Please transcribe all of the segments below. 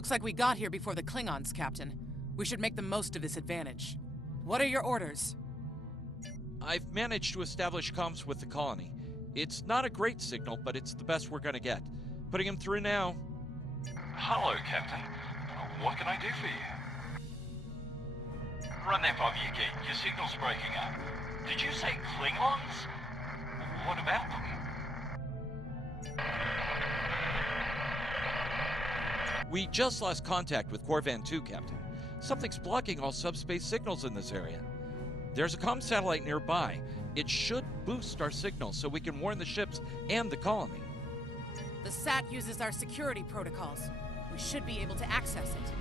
Looks like we got here before the Klingons, Captain. We should make the most of this advantage. What are your orders? I've managed to establish comms with the colony. It's not a great signal, but it's the best we're gonna get. Putting him through now. Hello, Captain. What can I do for you? Run that by me again. Your signal's breaking up. Did you say Klingons? What about them? We just lost contact with Corvan 2, Captain. Something's blocking all subspace signals in this area. There's a comm satellite nearby. It should boost our signal so we can warn the ships and the colony. The SAT uses our security protocols. We should be able to access it.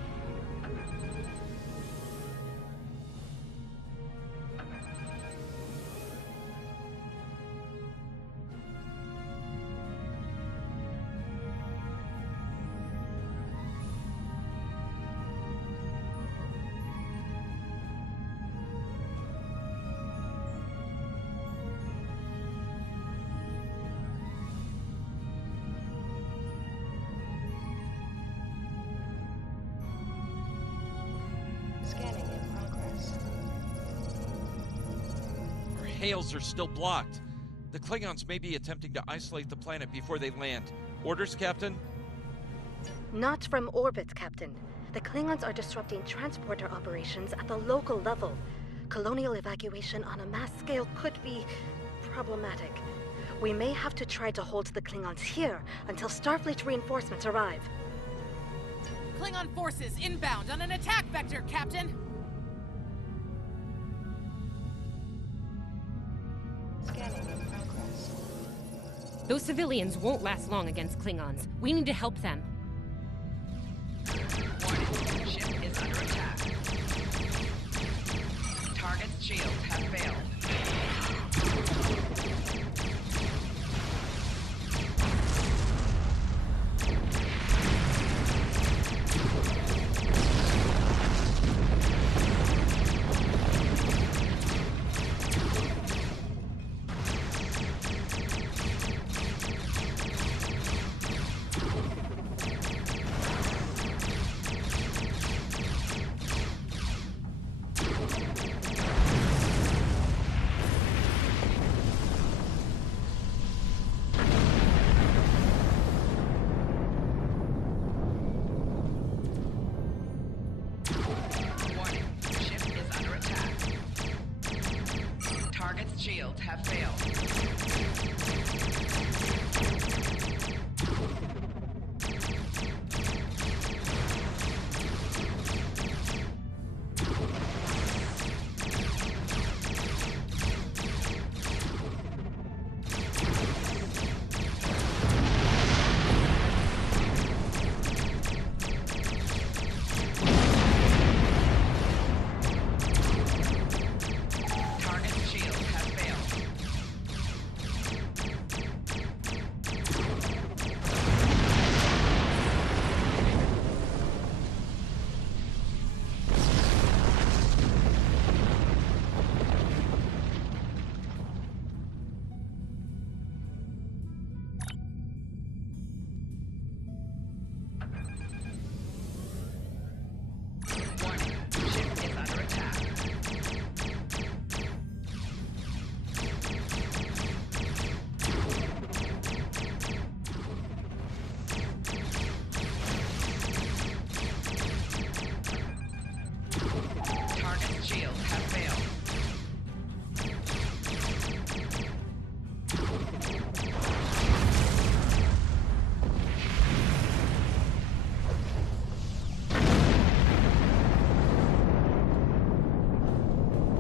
Scanning in progress. Our hails are still blocked. The Klingons may be attempting to isolate the planet before they land. Orders, Captain? Not from orbit, Captain. The Klingons are disrupting transporter operations at the local level. Colonial evacuation on a mass scale could be problematic. We may have to try to hold the Klingons here until Starfleet reinforcements arrive. Klingon forces inbound on an attack vector, Captain! Scanning in progress. Those civilians won't last long against Klingons. We need to help them. Warning, ship is under attack. Target's shields have failed. Shields have failed.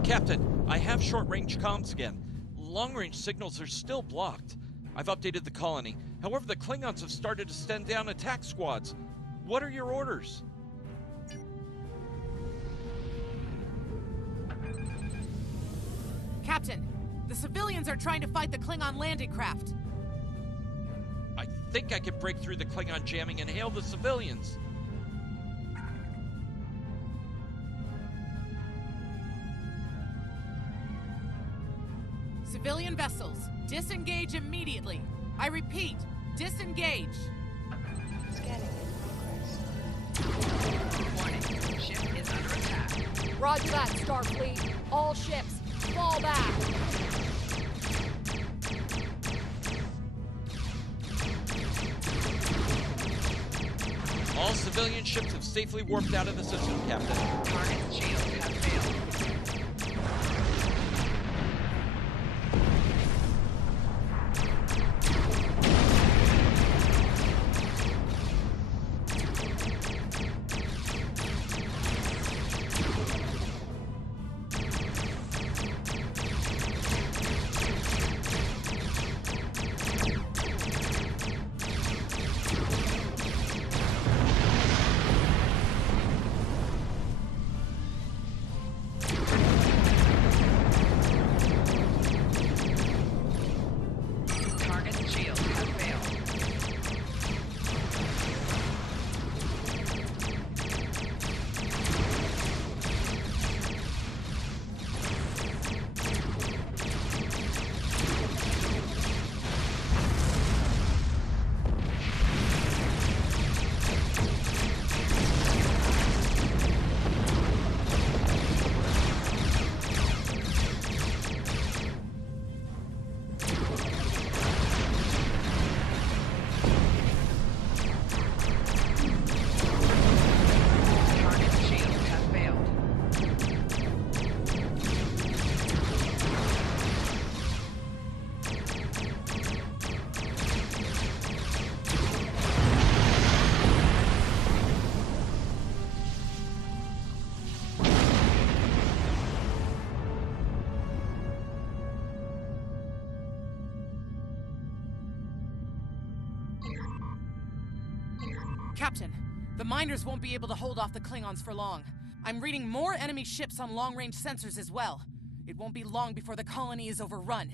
Captain, I have short-range comms again. Long-range signals are still blocked. I've updated the colony. However, the Klingons have started to send down attack squads. What are your orders? Captain, the civilians are trying to fight the Klingon landing craft. I think I can break through the Klingon jamming and hail the civilians. Civilian vessels, disengage immediately. I repeat, disengage. Scanning in progress. Ship is under attack. Roger that, Starfleet. All ships, fall back. All civilian ships have safely warped out of the system, Captain. Target's shields have failed. Target's shields have failed. Target's shields have failed. Captain, the miners won't be able to hold off the Klingons for long. I'm reading more enemy ships on long-range sensors as well. It won't be long before the colony is overrun.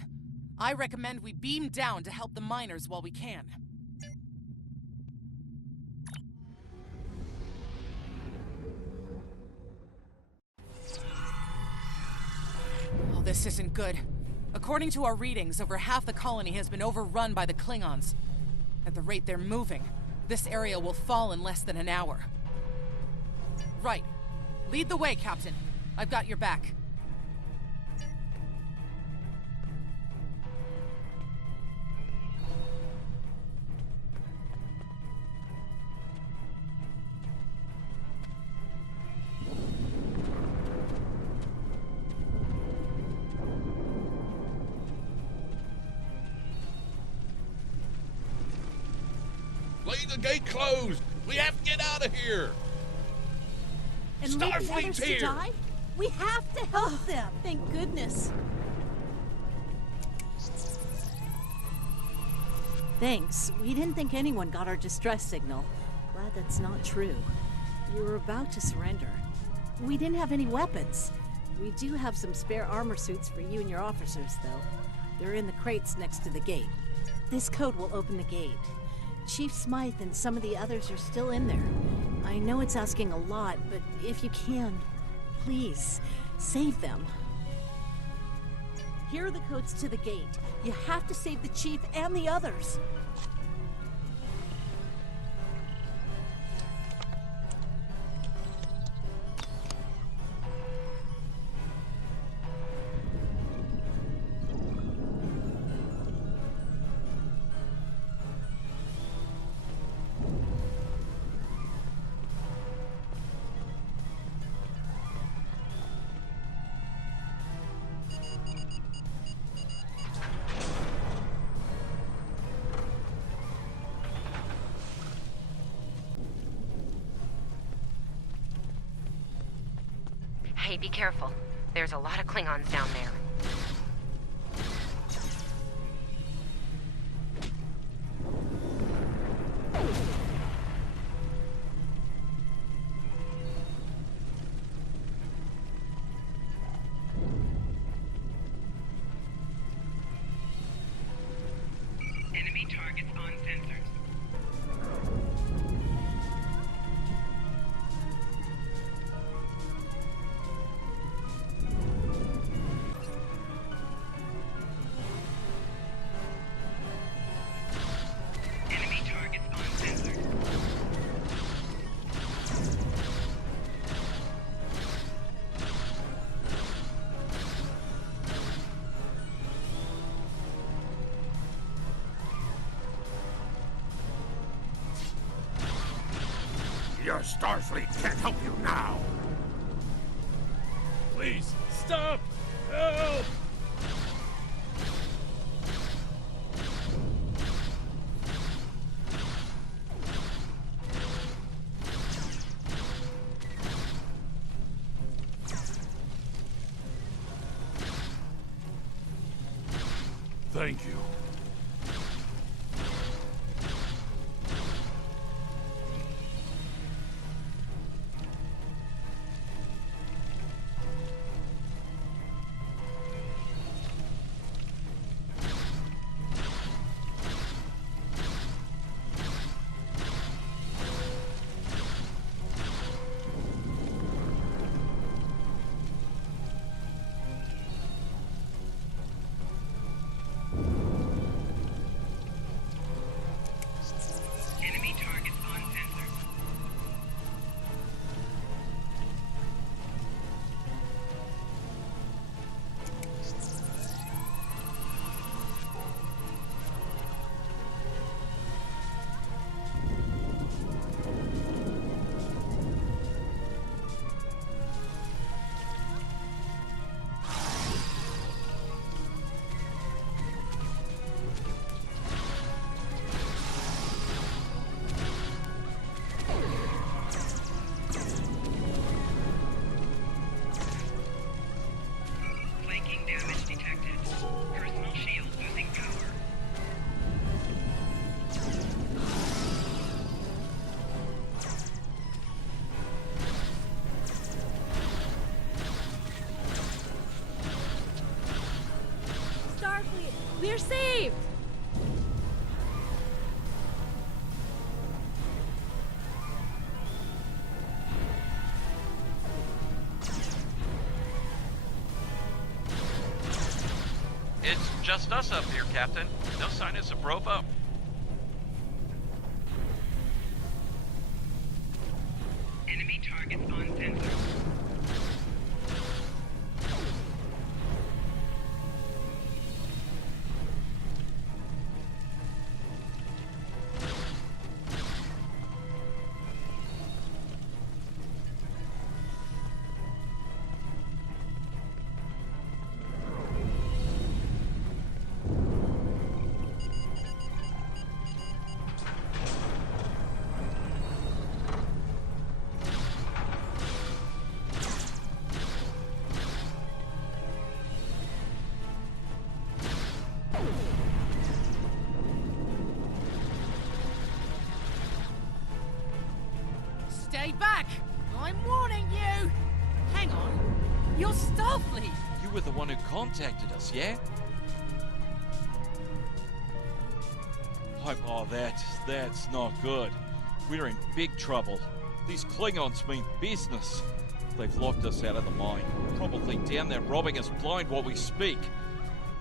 I recommend we beam down to help the miners while we can. Oh, this isn't good. According to our readings, over half the colony has been overrun by the Klingons. At the rate they're moving, this area will fall in less than an hour. Right. Lead the way, Captain. I've got your back. Leave the gate closed! We have to get out of here! And leave the others Starfleet's to here! die? We have to help them! Thank goodness. Thanks. We didn't think anyone got our distress signal. Glad that's not true. You were about to surrender. We didn't have any weapons. We do have some spare armor suits for you and your officers, though. They're in the crates next to the gate. This code will open the gate. Chief Smythe and some of the others are still in there. I know it's asking a lot, but if you can, please, save them. Here are the codes to the gate. You have to save the Chief and the others. Hey, be careful. There's a lot of Klingons down there. Enemy targets on sensors. Starfleet can't help you now. Please, stop! Help! Thank you. Enemy targets on sensors. Flanking damage detected. Personal shield losing power. Starfleet, we're saved! It's just us up here, Captain. No sign of Zabrova. Enemy targets on sensors. Stay back! I'm warning you! Hang on. You're Starfleet! You were the one who contacted us, yeah? Oh, that's not good. We're in big trouble. These Klingons mean business. They've locked us out of the mine. Probably down there robbing us blind while we speak.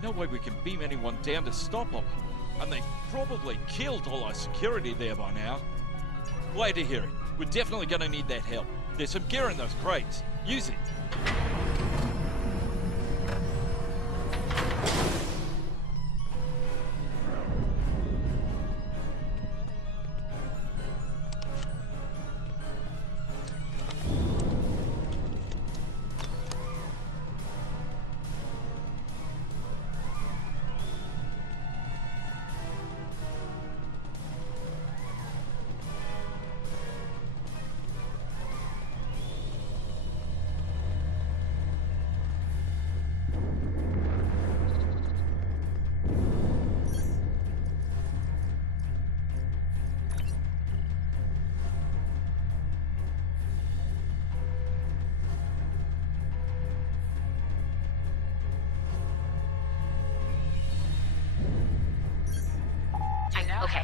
No way we can beam anyone down to stop them. And they've probably killed all our security there by now. Glad to hear it. We're definitely going to need that help. There's some gear in those crates. Use it. Okay,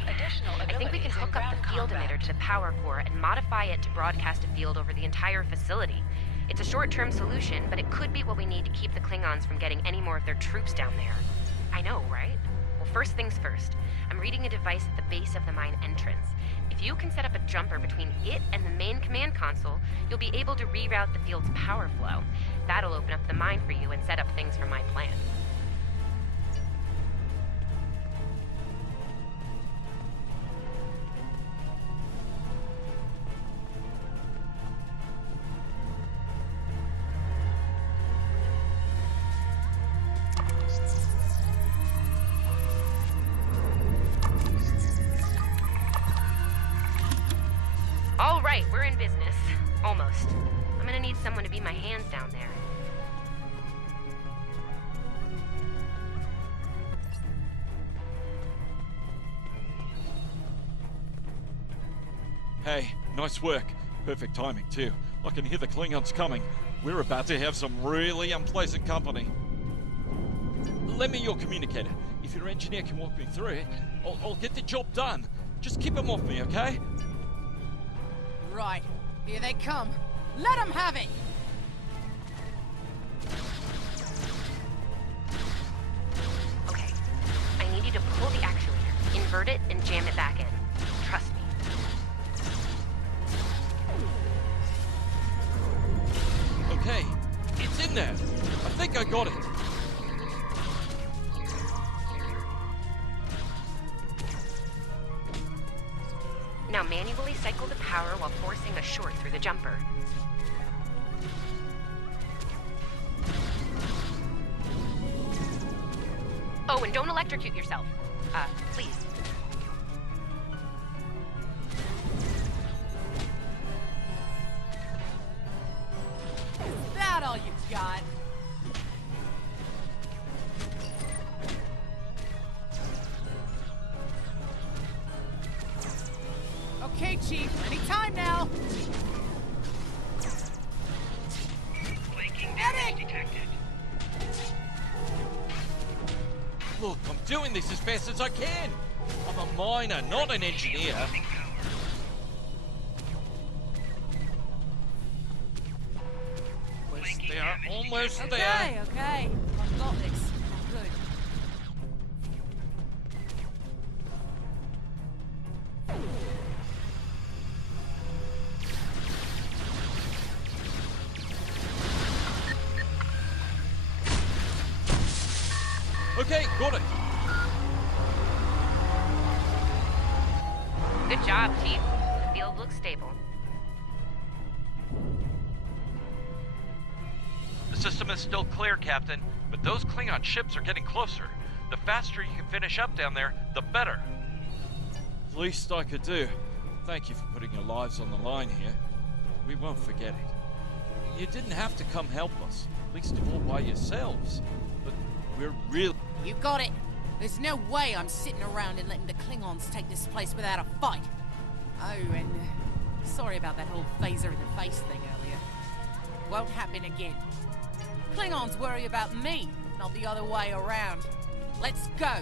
I think we can hook up the field emitter to the power core and modify it to broadcast a field over the entire facility. It's a short-term solution, but it could be what we need to keep the Klingons from getting any more of their troops down there. I know, right? Well, first things first. I'm reading a device at the base of the mine entrance. If you can set up a jumper between it and the main command console, you'll be able to reroute the field's power flow. That'll open up the mine for you and set up things for my plan. We're in business. Almost. I'm gonna need someone to be my hands down there. Hey, nice work. Perfect timing, too. I can hear the Klingons coming. We're about to have some really unpleasant company. Lend me your communicator. If your engineer can walk me through it, I'll get the job done. Just keep him off me, okay? Right. Here they come. Let them have it! Okay. I need you to pull the actuator, invert it, and jam it back in. Trust me. Okay, it's in there. I think I got it. Now manually cycle the power while forcing a short through the jumper. Oh, and don't electrocute yourself. Please. Is that all you've got? Okay, Chief. Anytime now. Flanking damage detected. Look, I'm doing this as fast as I can. I'm a miner, not an engineer. Losing power. Almost there, almost Okay, there. okay. I've got this. Good. Okay, got it. Good job, Chief. The field looks stable. The system is still clear, Captain, but those Klingon ships are getting closer. The faster you can finish up down there, the better. Least I could do. Thank you for putting your lives on the line here. We won't forget it. You didn't have to come help us, least of all by yourselves. But we're really... You got it. There's no way I'm sitting around and letting the Klingons take this place without a fight. Oh, and sorry about that whole phaser in the face thing earlier. Won't happen again. Klingons worry about me, not the other way around. Let's go.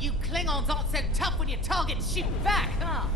You Klingons aren't so tough when your targets shoot back, huh?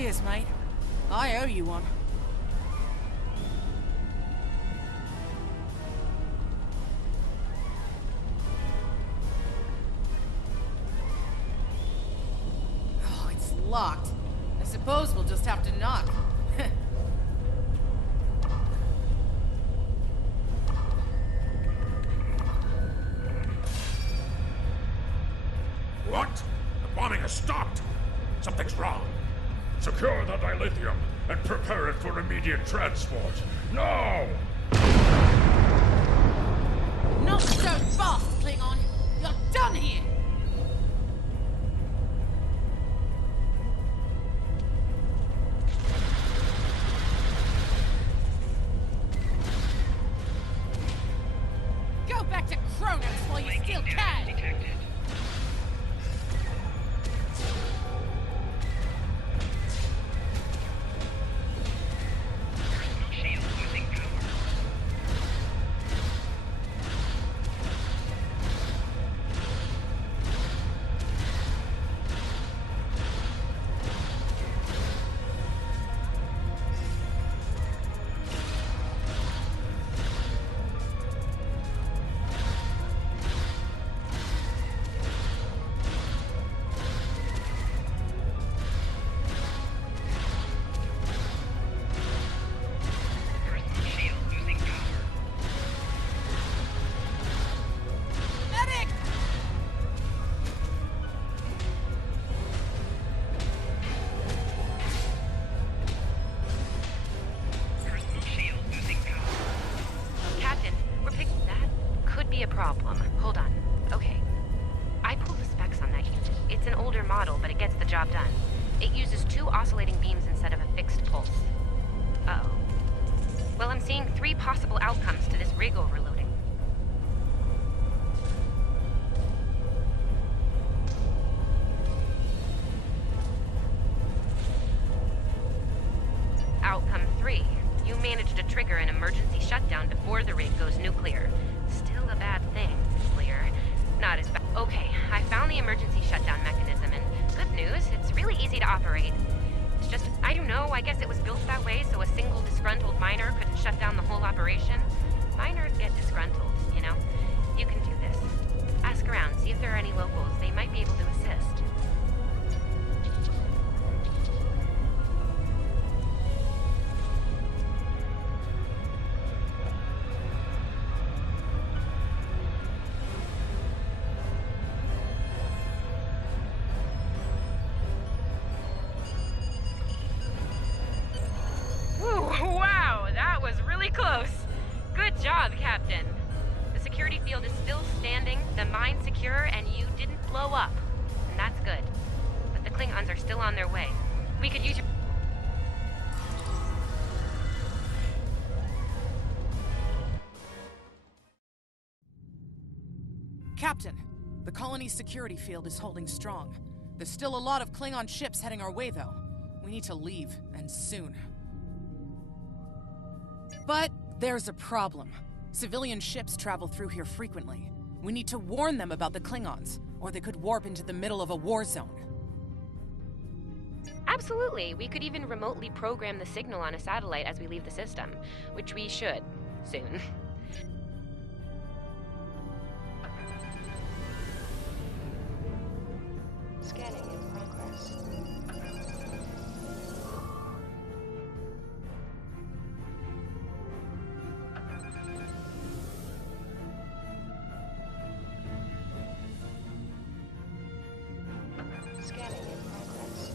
Cheers, mate. I owe you one. Oh, it's locked. I suppose we'll just have to knock. What? The bombing has stopped! Something's wrong. Secure the dilithium and prepare it for immediate transport. Now! Not so fast, Klingon! You're done here! Go back to Kronos while you still can! Detected. Personal shield losing power. Personal shield losing power. Medic! Personal shield losing power. Captain, we're picking that. Could be a problem. Hold on. Okay. I pulled the specs on that unit. It's an older model, but it gets the job done. It uses 2 oscillating beams instead of a fixed pulse. Uh-oh. Well, I'm seeing 3 possible outcomes to this rig overloading. Outcome 3. You managed to trigger an emergency shutdown before the rig goes nuclear. Still a bad thing, clear. Not as bad. Okay, I found the emergency shutdown mechanism, and good news, it's really easy to operate. It's just, I don't know, I guess it was built that way so a single disgruntled miner couldn't shut down the whole operation. Miners get disgruntled, you know? You can do this. Ask around, see if there are any locals. They might be able to assist. Ooh, wow, that was really close. Good job, Captain. The security field is still standing, the mine's secure, and you didn't blow up. And that's good. But the Klingons are still on their way. We could use your... Captain, the colony's security field is holding strong. There's still a lot of Klingon ships heading our way, though. We need to leave, and soon. But there's a problem. Civilian ships travel through here frequently. We need to warn them about the Klingons, or they could warp into the middle of a war zone. Absolutely. We could even remotely program the signal on a satellite as we leave the system, which we should soon. Scanning in progress. Scanning in progress.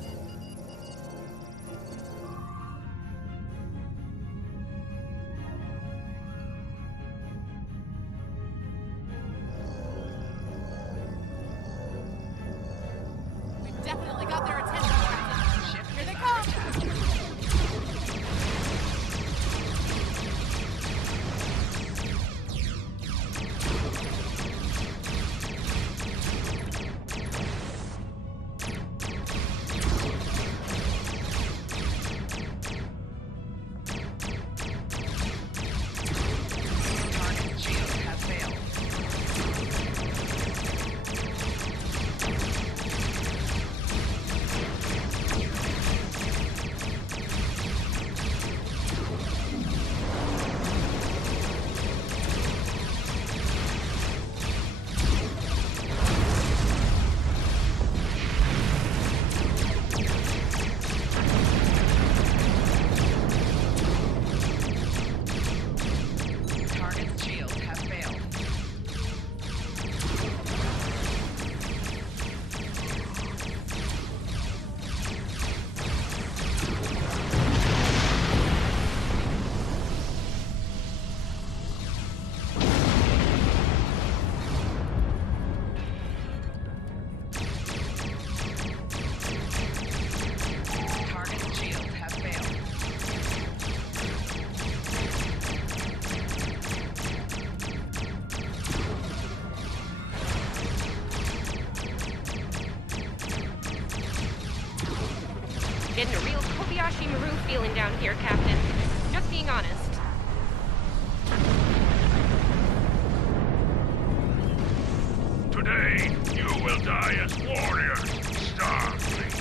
Getting a real Kobayashi Maru feeling down here, Captain. Just being honest. Today, you will die as warriors, Starfleet.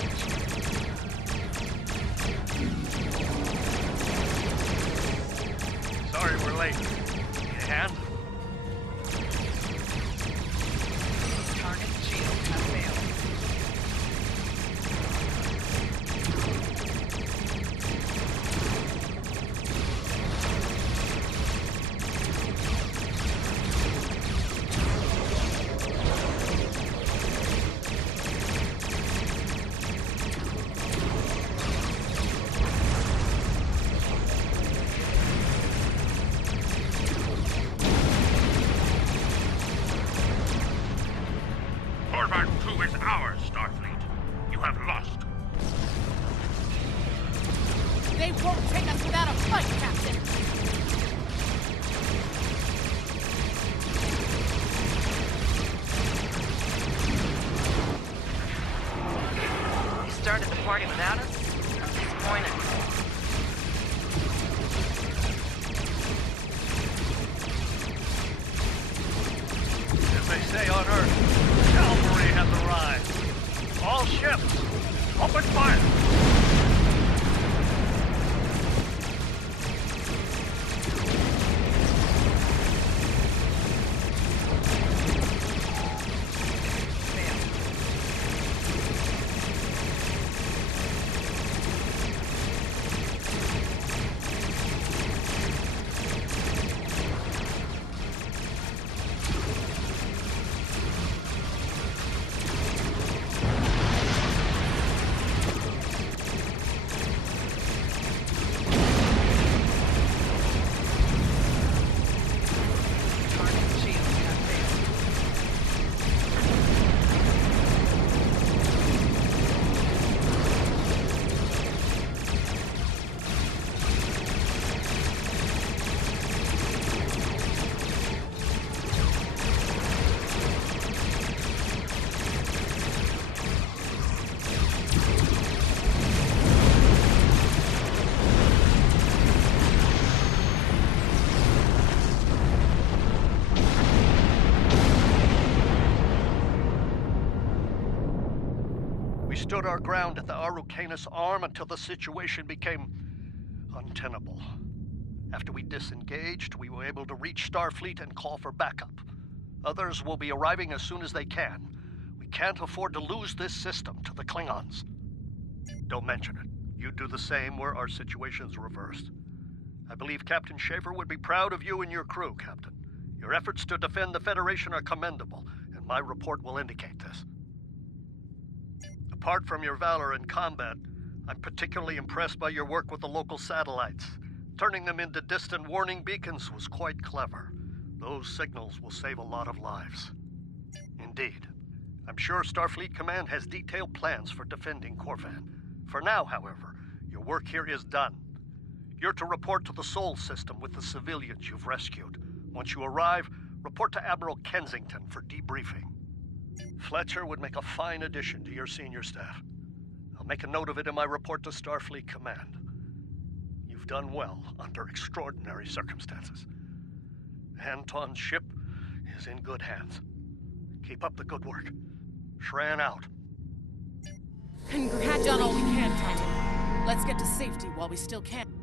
Sorry we're late. Need a hand? Target shield has failed. Corvan 2 is ours, Starfleet. You have lost. They won't take us without a fight, Captain! You started the party without us? I'm disappointed. As they say on Earth, cavalry has arrived. All ships, open fire! Target shield has failed. We stood our ground at the Araucanus Arm until the situation became untenable. After we disengaged, we were able to reach Starfleet and call for backup. Others will be arriving as soon as they can. We can't afford to lose this system to the Klingons. Don't mention it. You do the same where our situation's reversed. I believe Captain Schaefer would be proud of you and your crew, Captain. Your efforts to defend the Federation are commendable, and my report will indicate this. Apart from your valor in combat, I'm particularly impressed by your work with the local satellites. Turning them into distant warning beacons was quite clever. Those signals will save a lot of lives. Indeed. I'm sure Starfleet Command has detailed plans for defending Corvan. For now, however, your work here is done. You're to report to the Sol system with the civilians you've rescued. Once you arrive, report to Admiral Kensington for debriefing. Fletcher would make a fine addition to your senior staff. I'll make a note of it in my report to Starfleet Command. You've done well under extraordinary circumstances. Anton's ship is in good hands. Keep up the good work. Shran out. We've done all we can, Captain. Let's get to safety while we still can.